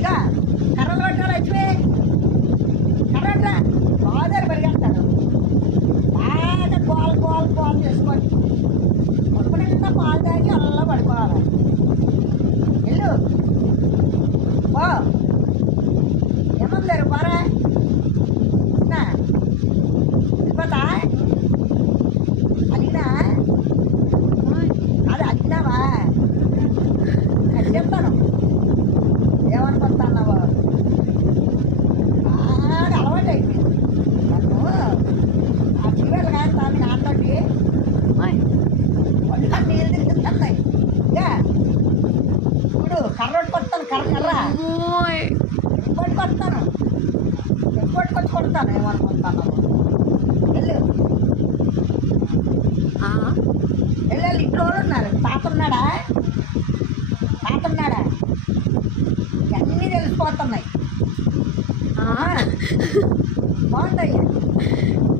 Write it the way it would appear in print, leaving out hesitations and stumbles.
ఇక కర్రలు పట్టాలి వచ్చి కర్రట బాగా పరిగెడతాడు బాగా కోలు చేసుకోండి ఎప్పుడైనా పాలు తాగి అలా పడుకోవాలి వెళ్ళు ఓ ఏమందరు పోరా వెళ్ళిపోతా అడిగినా అది అడిగినావా అది చెప్తాను ఏమనుకుంటున్నావు బాగా అలవాటు అయిపోయింది నన్ను ఆ చీరలు కానీ తామి నాన్నతోటి ఒళ్ళ నీళ్ళు తిరుగుతున్నాయి ఇంకా ఇప్పుడు కర్ర కొడతాను కర్ర కొడతాను కొట్టుకొచ్చి కొడతాను ఏమనుకుంటున్నావు వెళ్ళు వెళ్ళాలి ఇంట్లో ఉన్నారు తాత ఉన్నాడా ఇవన్నీ తెలిసిపోతున్నాయి బాగుంటాయి